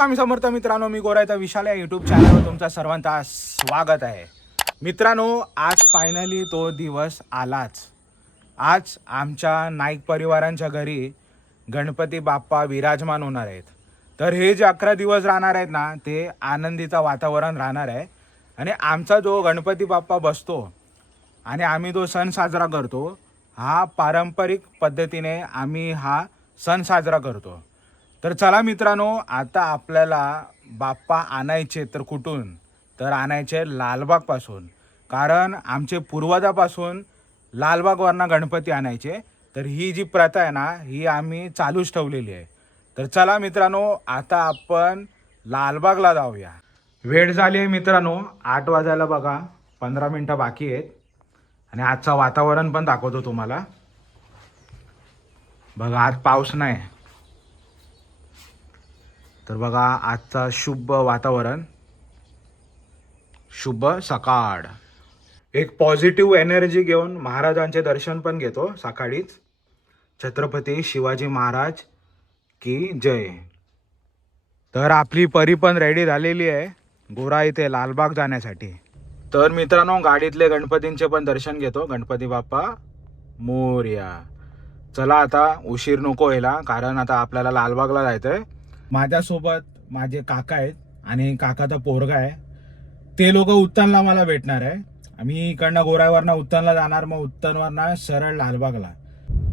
स्वामी समर्थ मित्रांनो मी गोरायचा विशाल या युट्यूब चॅनलवर तुमचा सर्वांचा स्वागत आहे. मित्रांनो आज फायनली तो दिवस आलाच. आज आमच्या नाईक परिवारांच्या घरी गणपती बाप्पा विराजमान होणार आहेत. तर हे जे अकरा दिवस राहणार आहेत ना ते आनंदीचं वातावरण राहणार आहे. आणि आमचा जो गणपती बाप्पा बसतो आणि आम्ही जो सण साजरा करतो हा पारंपरिक पद्धतीने आम्ही हा सण साजरा करतो. तर चला मित्रांनो आता आपल्याला बाप्पा आणायचे तर कुठून? तर आणायचे लालबागपासून कारण आमचे पूर्वजापासून लालबागवरनं गणपती आणायचे. तर ही जी प्रथा आहे ना ही आम्ही चालूच ठेवलेली आहे. तर चला मित्रांनो आता आपण लालबागला जाऊया. वेळ झाली आहे मित्रांनो आठ वाजायला बघा. पंधरा मिनटं बाकी आहेत. आणि आजचं वातावरण पण दाखवतो तुम्हाला. बघा आज पाऊस नाही. तर बघा आजचा शुभ वातावरण. शुभ सकाळ. एक पॉझिटिव्ह एनर्जी घेऊन महाराजांचे दर्शन पण घेतो सकाळीच. छत्रपती शिवाजी महाराज की जय. तर आपली परी पण रेडी झालेली आहे गोरा इथे लालबाग जाण्यासाठी. तर मित्रांनो गाडीतले गणपतींचे पण दर्शन घेतो. गणपती बाप्पा मोर्या. चला आता उशीर नको व्हायला कारण आता आपल्याला लालबागला जायचं आहे माझ्यासोबत माझे काका आहेत आणि काकाचा पोरगा आहे. ते लोक उत्तनला मला भेटणार आहे. आम्ही इकडनं गोरायवरनं उत्तनला जाणार मग उत्तनवरनं सरळ लालबागला.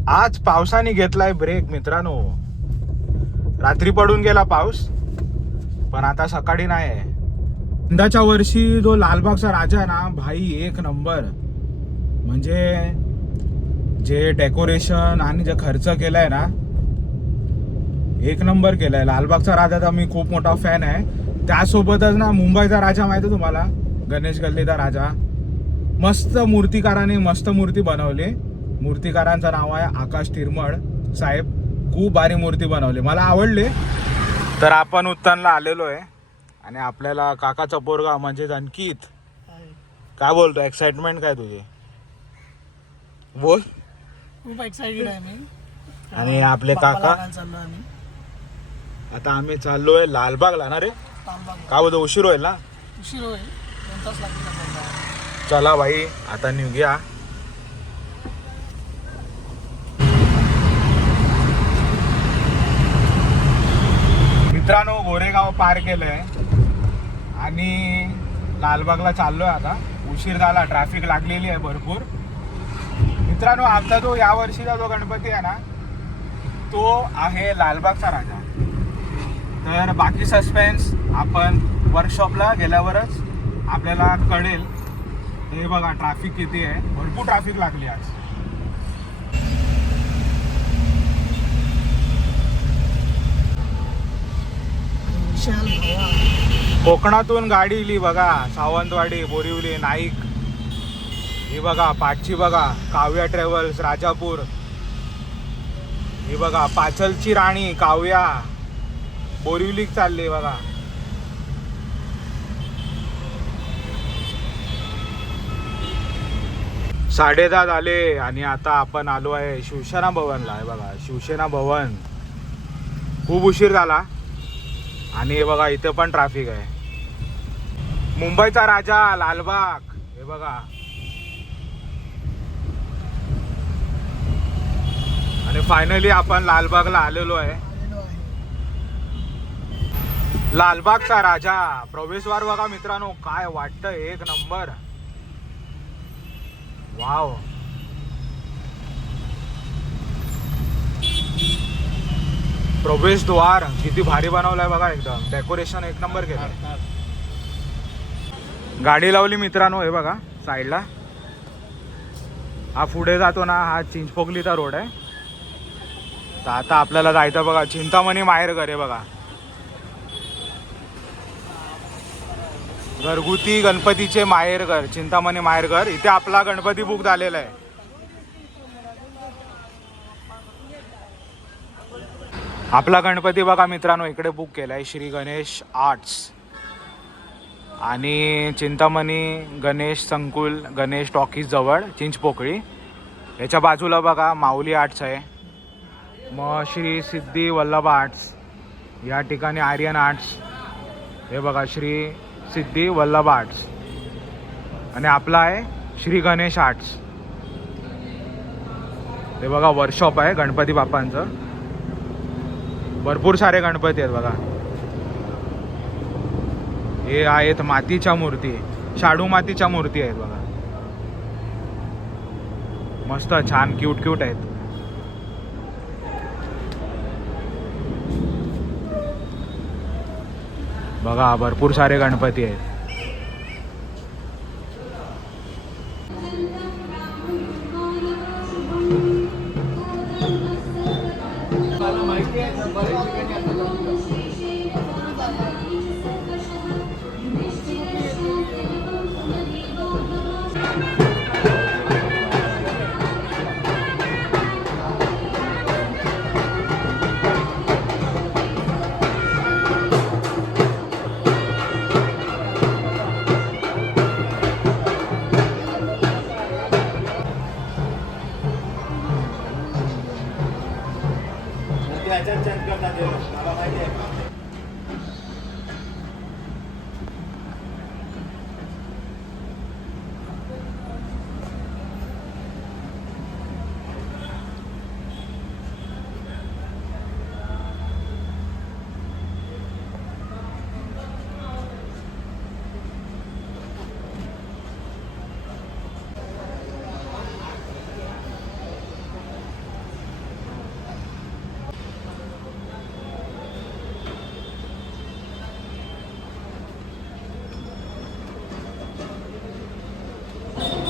आज पावसाने घेतलाय ब्रेक मित्रांनो. रात्री पडून गेला पाऊस पण आता सकाळी नाही आहे. यंदाच्या वर्षी जो लालबागचा राजा आहे ना भाई एक नंबर. म्हणजे जे डेकोरेशन आणि जे खर्च केलाय ना एक नंबर केलाय. लालबागचा राजाचा मी खूप मोठा फॅन आहे. त्यासोबतच ना मुंबईचा राजा माहिती आहे तुम्हाला? गणेश गल्लीचा राजा. मस्त मूर्तिकाराने मस्त मूर्ती बनवली. मूर्तिकारांचं नाव आहे आकाश तिरमळ साहेब. खूप भारी मूर्ती बनवली. मला आवडली. तर आपण उत्तनला आलेलो आहे आणि आपल्याला काकाचा पोरगा म्हणजे अंकित. काय बोलतो एक्साइटमेंट काय तुझी? बोल. खूप एक्साइटेड आहे मी. आणि आपले काका? आता आम्ही चाललोय लालबागला ना रे काय बोलतो उशीर होईल ना? उशीर होईल. दोन तास लागतील आपल्याला. चला भाई आता निघूया. मित्रांनो गोरेगाव पार केलंय. आणि लालबागला चाललोय आता. उशीर झाला ट्रॅफिक लागलेली आहे भरपूर. मित्रांनो आमचा जो या वर्षीचा जो गणपती आहे ना तो आहे लालबागचा राजा. तर बाकी सस्पेन्स आपण वर्कशॉपला गेल्यावरच आपल्याला कळेल. हे बघा ट्रॅफिक किती आहे. भरपूर ट्रॅफिक लागली आज. कोकणातून गाडी इली बघा सावंतवाडी बोरिवली नाईक. ही बघा पाठची बघा काव्या ट्रॅव्हल्स राजापूर. ही बघा पाचलची राणी काव्या. बोरिवलीक चालली बघा. साडे दहा झाले आणि आता आपण आलो आहे शिवसेना भवनला. आहे बघा शिवसेना भवन. खूप उशीर झाला. आणि हे बघा इथं पण ट्रॅफिक आहे. मुंबईचा राजा लालबाग. हे बघा. आणि फायनली आपण लालबागला आलेलो आहे. लालबागचा राजा. प्रवेशद्वार बघा मित्रांनो काय वाटतं? एक नंबर. वाव. प्रवेशद्वार किती भारी बनवलाय बघा एकदम. डेकोरेशन एक नंबर केलं गाडी लावली मित्रांनो हे बघा साईडला. हा पुढे जातो ना हा चिंचपोकलीचा रोड आहे. तर आता आपल्याला जायचं बघा चिंतामणी माहेरघर आहे बघा. घरगुती गणपतीचे माहेरघर चिंतामणी माहेरघर इथे आपला गणपती बुक झालेला आहे. आपला गणपती बघा मित्रांनो इकडे बुक केलाय श्री गणेश आर्ट्स आणि चिंतामणी गणेश संकुल गणेश टॉकीज जवळ चिंचपोकळी. याच्या बाजूला बघा माऊली आर्ट्स आहे. मग श्री सिद्धी वल्लभ आर्ट्स या ठिकाणी आर्यन आर्ट्स हे बघा श्री सिद्धी वल्लभ आर्ट्स. आणि आपला आहे श्री गणेश आर्ट्स. हे बघा वर्कशॉप आहे गणपती बाप्पांचं. भरपूर सारे गणपती आहेत बघा. हे आहेत मातीच्या मूर्ती. शाडू मातीच्या मूर्ती आहेत बघा. मस्त छान क्यूट क्यूट आहेत. बघा भरपूर सारे गणपती आहेत.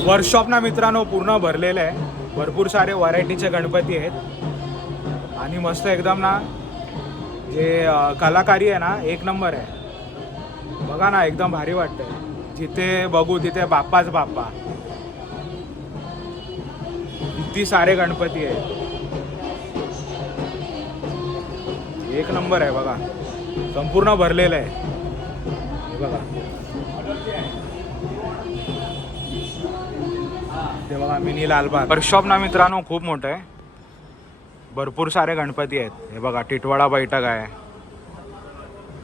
वर्कशॉप ना मित्रांनो पूर्ण भरलेलं आहे. भरपूर सारे व्हरायटीचे गणपती आहेत. आणि मस्त एकदम ना जे कलाकारी आहे ना एक नंबर आहे. बघा ना एकदम भारी वाटतंय. जिथे बघू तिथे बाप्पाच बाप्पा. किती सारे गणपती आहेत. एक नंबर आहे बघा. संपूर्ण भरलेलं आहे. बघा. बघा मिनी लालबाग वर्कशॉप ना मित्रांनो खूप मोठं आहे. भरपूर सारे गणपती आहेत. हे बघा टिटवाडा बैठक आहे.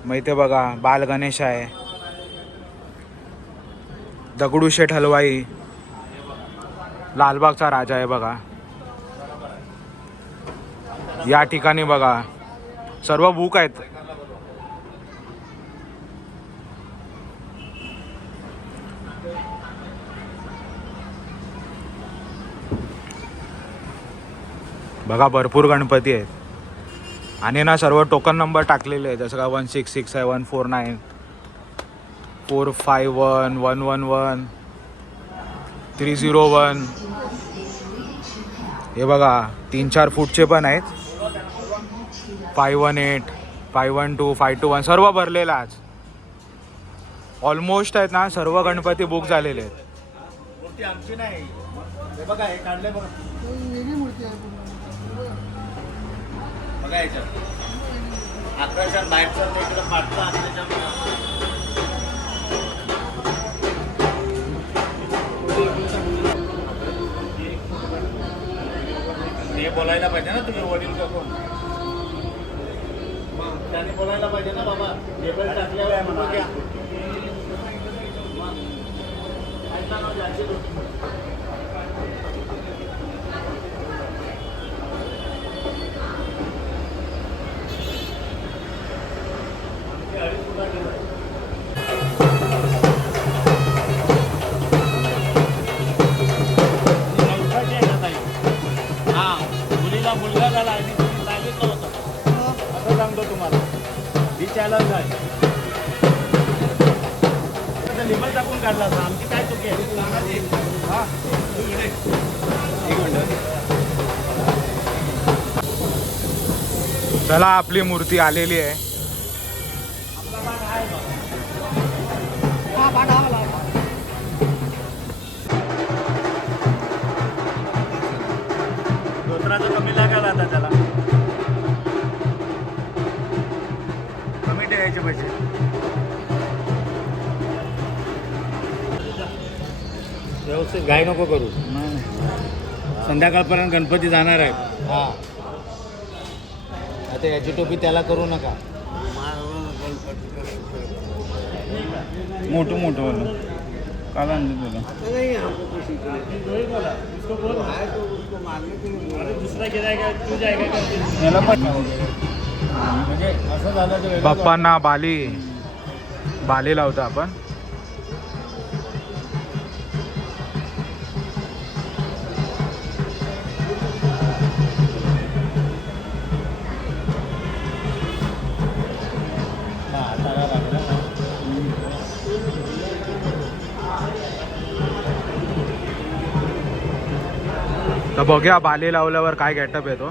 मग इथे बघा बाल गणेश आहे. दगडूशेठ हलवाई. लालबागचा राजा आहे बघा. या ठिकाणी बघा सर्व बुक आहेत. बघा भरपूर गणपती आहेत. आणि ना सर्व टोकन नंबर टाकलेले आहेत. जसं का one six six seven four nine four five one one one one three zero one हे बघा तीन चार फूटचे पण आहेत. Five one eight five one two five two one सर्व भरलेलं आज. ऑलमोस्ट आहेत ना सर्व गणपती बुक झालेले आहेत मूर्ती आमची नाही हे बघा हे काढले बघा वेगळी मूर्ती आहे पूर्ण बघा याच्यात आकर्षण बाहेरचं ते इकडे पाठलं आणि त्याच्यामध्ये हे बोलायला पाहिजे ना तुम्ही वडील का कोण? त्याने बोलायला पाहिजे ना बाबा टेबल टाकल्यावर म्हणून घ्या. चला आपली मूर्ती आलेली आहे. कमी लागेल आता त्याला. कमी ठेवायचे पैसे. व्यवस्थित घाई नको करू. संध्याकाळपर्यंत गणपती जाणार आहे. हा. आता याची टोपी त्याला करू नका. मोठं मोठं वालं. काल आणलं तुला. याला पण म्हणजे असं झालं बाप्पांना बाली बाली लावतो आपण. तर बघूया बाली लावल्यावर काय गॅटअप येतो.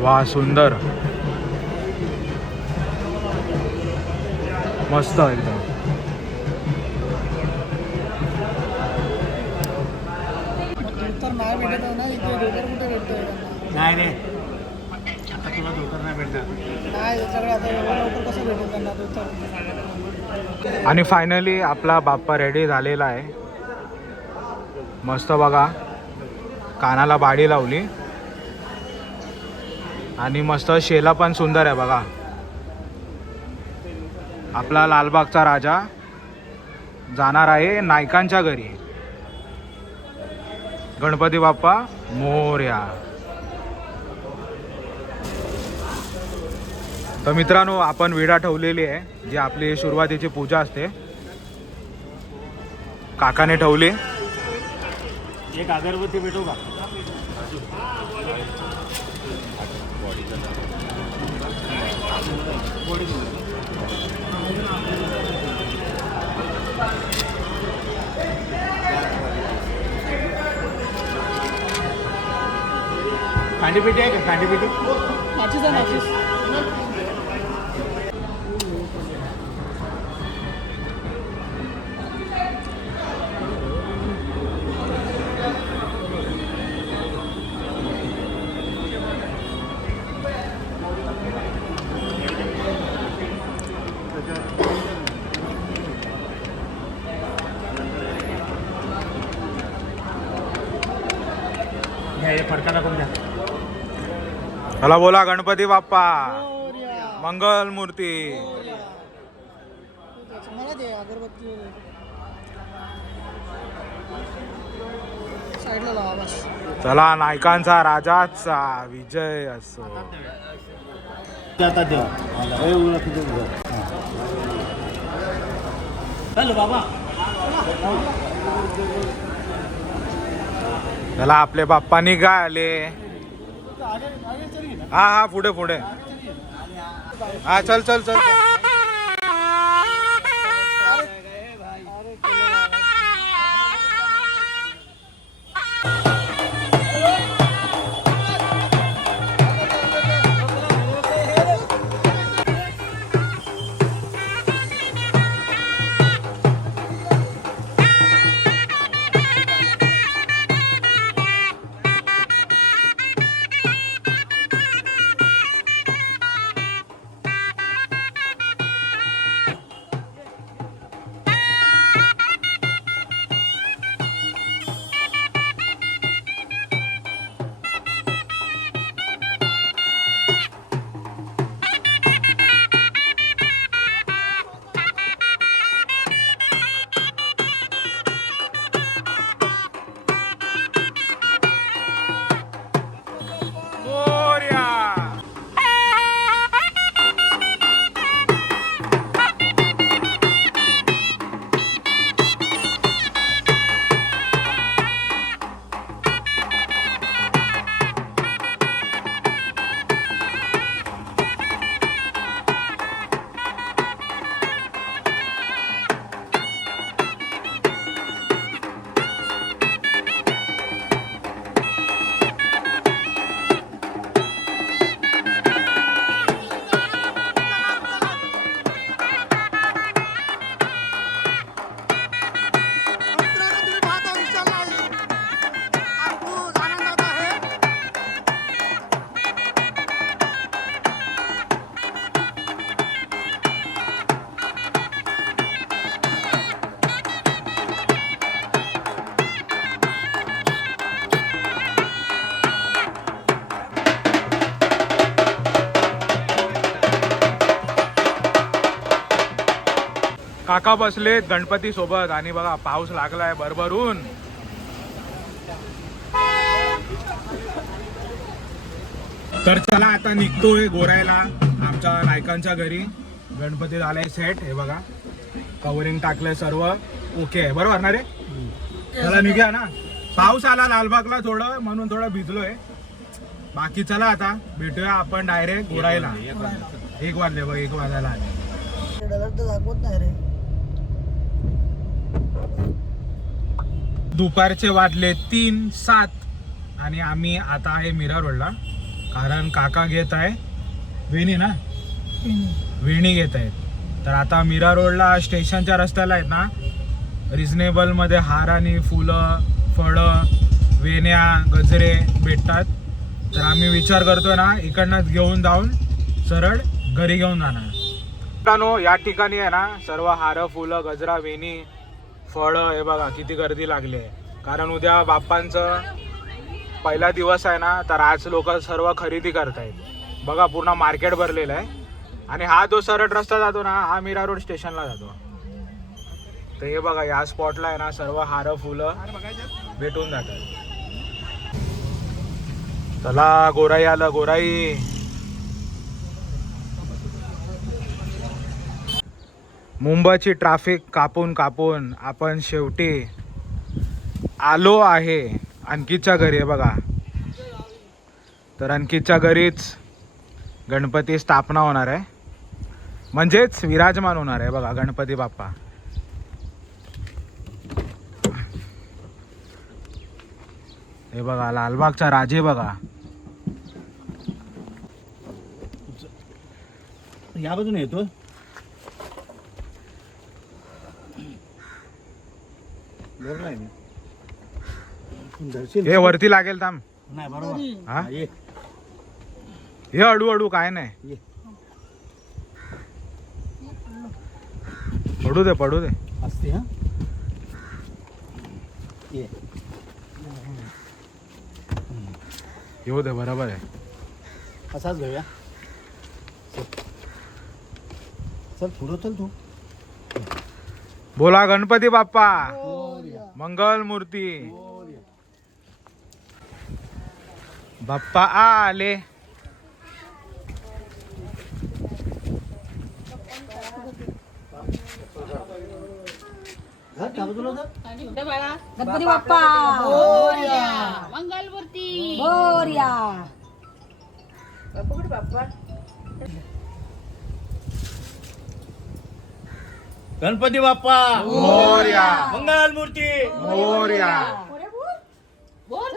वा सुंदर. मस्त एकदम. नाही रे आता तुला धोतर नाही भेटणार नाही त्याच्याकडे आता एवढं लवकर कसं त्यांना डोकर आणि फायनली आपला बाप्पा रेडी झालेला आहे. मस्त बघा. कानाला बाडी लावली. आणि मस्त शेला पण सुंदर आहे बघा. आपला लालबागचा राजा जाणार आहे नायकांच्या घरी. गणपती बाप्पा मोर्या. तर मित्रांनो आपण विडा ठेवलेली आहे जी आपली सुरुवातीची पूजा असते. काकाने ठेवली. एक अगरबत्ती भेटू का? कांडीपेटी आहे का? कांडीपेटी चला बोला गणपती बाप्पा. मंगल मूर्ती चला नायकांचा राजाचा विजय असो. चल आपले बाप्पा निघाले. हा हा पुढे पुढे हा चल चल चल। काका बसलेत गणपती सोबत. आणि बघा पाऊस लागलाय भरभरून. तर चला आता निघतोय गोरायला आमच्या नायकांच्या घरी. गणपती झालाय सेट हे बघा. कवरिंग टाकलंय सर्व. ओके आहे बरोबर ना रे? चला निघूया ना. पाऊस आला लालबागला थोडं म्हणून थोडं भिजलोय. बाकी चला आता. भेटूया आपण डायरेक्ट गोरायला एक वाजले बघ एक वाजायला आले. डलर तर दाखवत नाही रे. दुपारचे वाजले तीन सात. आणि आम्ही आता आहे मीरा रोडला. कारण काका घेत आहे. वेणी ना? वेणी घेत आहेत. तर आता मीरा रोडला स्टेशनच्या रस्त्याला आहेत ना? रिजनेबलमध्ये हार आणि फुलं फळं वेण्या गजरे भेटतात. तर आम्ही विचार करतो ना इकडनं घेऊन जाऊन सरळ घरी घेऊन जाणार. या ठिकाणी आहे ना सर्व हार फुलं गजरा वेणी फळं हे बघा किती गर्दी लागली आहे. कारण उद्या बाप्पांचं पहिला दिवस आहे ना तर आज लोक सर्व खरेदी करतायत. बघा पूर्ण मार्केट भरलेलं आहे. आणि हा जो सरळ रस्ता जातो ना हा मीरा रोड स्टेशनला जातो. तर हे बघा या स्पॉटला आहे ना सर्व हार फुलं भेटून जातात. चला गोराई आलं गोराई. मुंबईची ट्रॅफिक कापून कापून आपण शेवटी आलो आहे अंकितच्या घरी. आहे बघा. तर अंकितच्या घरीच गणपती स्थापना होणार आहे. म्हणजेच विराजमान होणार आहे. बघा गणपती बाप्पा. हे बघा लालबागचा राजे बघा. या बाजूने येतो मी हे वरती लागेल थांब. नाही बरोबर. हा? हा, ये. हे अडू अडू काय नाही. ये. पडू दे पडू दे. असते हा? ये. येऊ दे बरोबर आहे. असाच घेऊया. चल. चल पुढं चल तू. बोला गणपती बाप्पा. मंगल मूर्ती बाप्पा. आले हा, त्या बाजूला जा. गणपती बाप्पा? गणपती बाप्पा मोर्या मंगल मूर्ती मोर्या बोल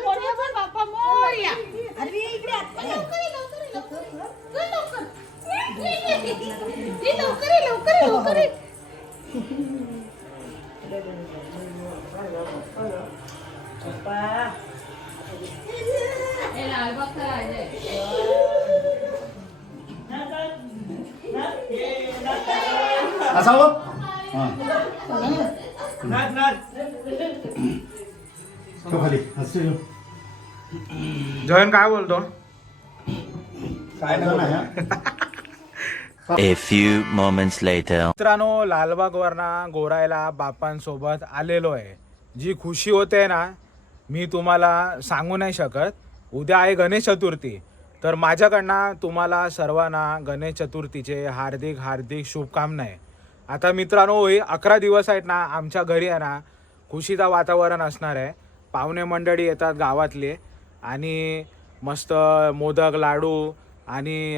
खाली. ठेव. जयन काय बोलतो? काय नाही. A few moments later. मित्रांनो लालबागवरना गोरायला बापांसोबत आलेलो आहे. जी खुशी होते ना मी तुम्हाला सांगू नाही शकत. उद्या आहे गणेश चतुर्थी. तर माझ्याकडनं तुम्हाला सर्वांना गणेश चतुर्थीचे हार्दिक हार्दिक शुभकामना आहे आता मित्रांनो हे अकरा दिवस आहेत ना आमच्या घरी आहे ना खुशीचा वातावरण असणार आहे. पाहुणे मंडळी येतात गावातले आणि मस्त मोदक लाडू आणि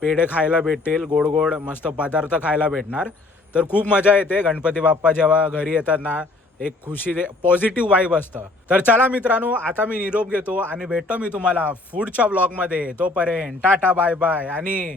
पेढे खायला भेटतील गोड गोड मस्त पदार्थ खायला भेटणार. तर खूप मजा येते गणपती बाप्पा जेव्हा घरी येतात ना एक खुशी पॉझिटिव्ह वाईब असतं. तर चला मित्रांनो आता मी निरोप घेतो आणि भेटतो मी तुम्हाला पुढच्या ब्लॉगमध्ये तोपर्यंत टाटा बाय बाय आणि